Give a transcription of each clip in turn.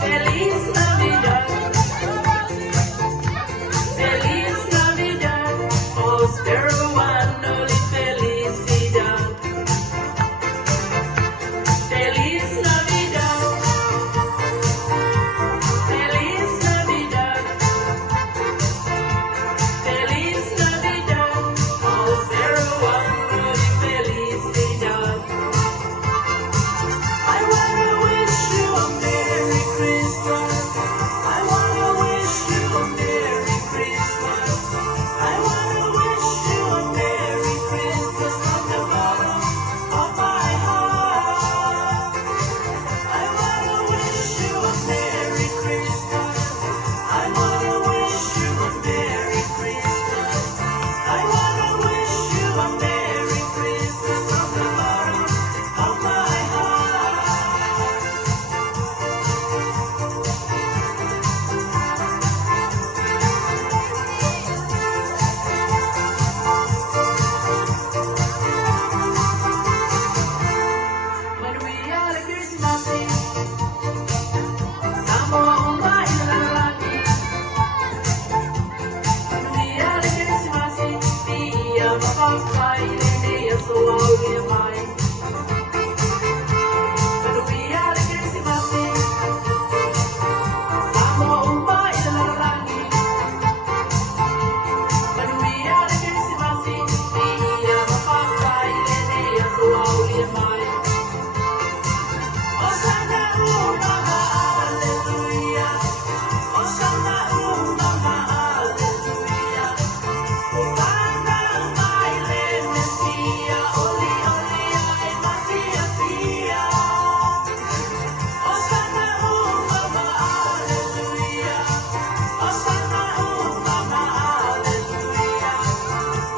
Feliz Navidad, Feliz Navidad, prospero año de felicidad. Feliz Navidad, Feliz Navidad, Feliz Navidad, prospero año de felicidad. I wanna wish you a Merry Christmas. I wanna wish you a Merry Christmas. I wanna wish you a Merry Christmas from the bottom of my heart. I wanna wish you a Merry Christmas. I wanna wish you a Merry Christmas. I wanna wish you a Merry Christmas from the bottom of my heart. When we are the Christmas Eve, samo umain lang lagi. When we are the Christmas Eve, di iya mapagkain, di iya suwag imay. When we are the Christmas Eve, samo umain lang lagi. When we are the Christmas Eve, di iya mapagkain, di iya suwag imay. Hosanna, mama, hallelujah. Hosanna, mama, hallelujah. Hosanna, my Messiah. Oli, oli, ay, Matia, Tia. Hosanna, mama, hallelujah. Hosanna, mama, hallelujah.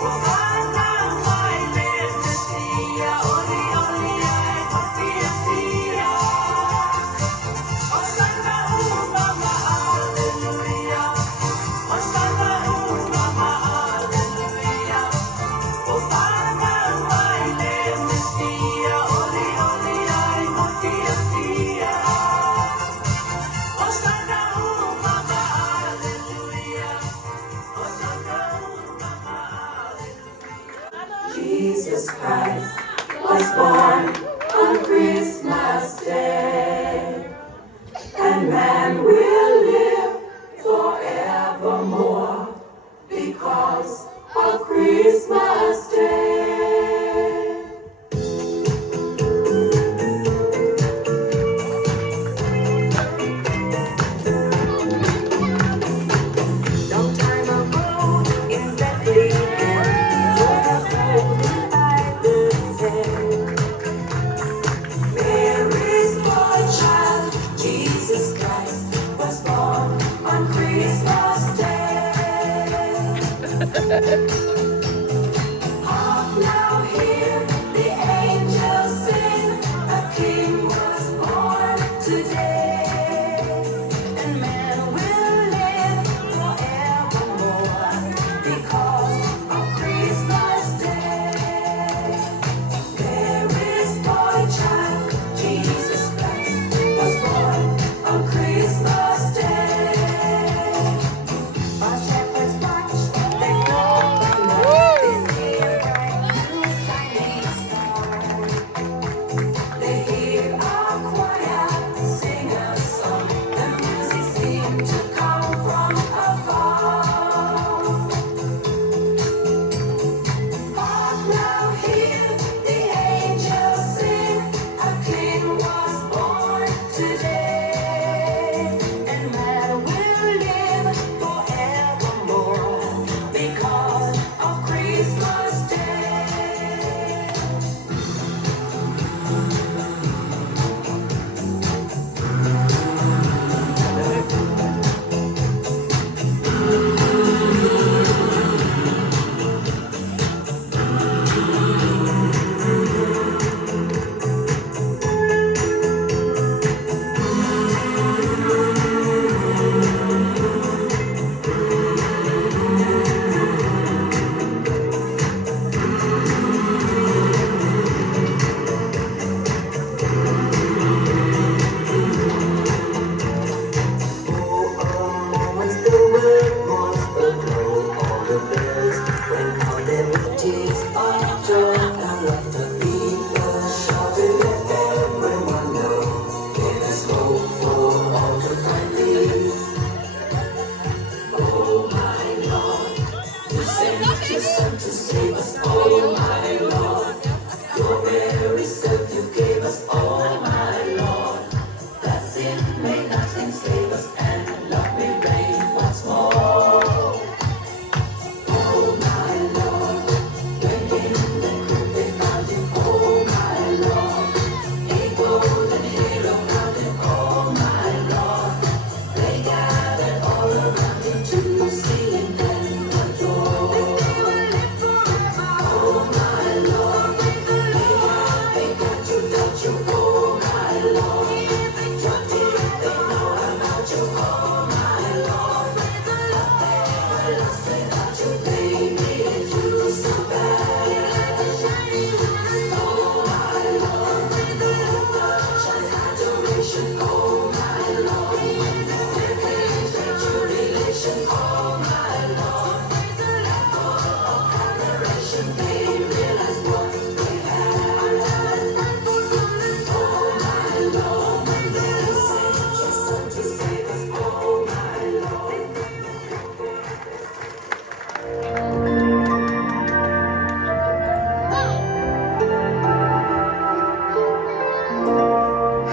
Hosanna, my Messiah. Oli, oli, ay, Matia, Tia. Hosanna, mama, hallelujah. Hosanna, mama, hallelujah. Hosanna, my Messiah. Oli, oli, ay, Matia, Tia. Hosanna, mama, hallelujah. Hosanna, mama, hallelujah. Jesus Christ was born on Christmas Day, and man will live forevermore because of Christmas Day. Long time ago in Bethlehem, where the Holy Bible said, Mary's boy child, Jesus Christ, was born on Christmas Day. Hark now, hear the angels sing, a king was born today, and man will live forevermore because of Christmas Day. Mary's boy child, Jesus Christ, was born on Christmas Day. While shepherds watch, they call the Lord, they see a bright new shining star. They hear a choir sing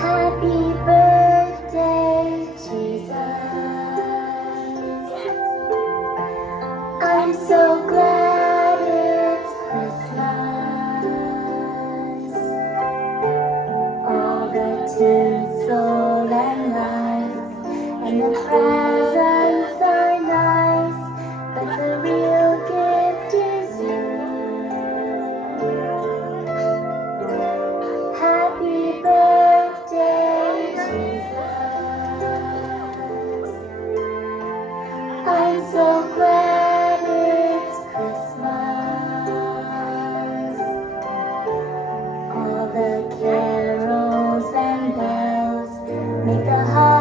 Happy birthday, Jesus. I'm so glad it's Christmas. All the tinsel and lights and the presents are nice, but the real gift is you. Happy birthday, Jesus. I'm so glad it's Christmas. All the carols and bells make the heart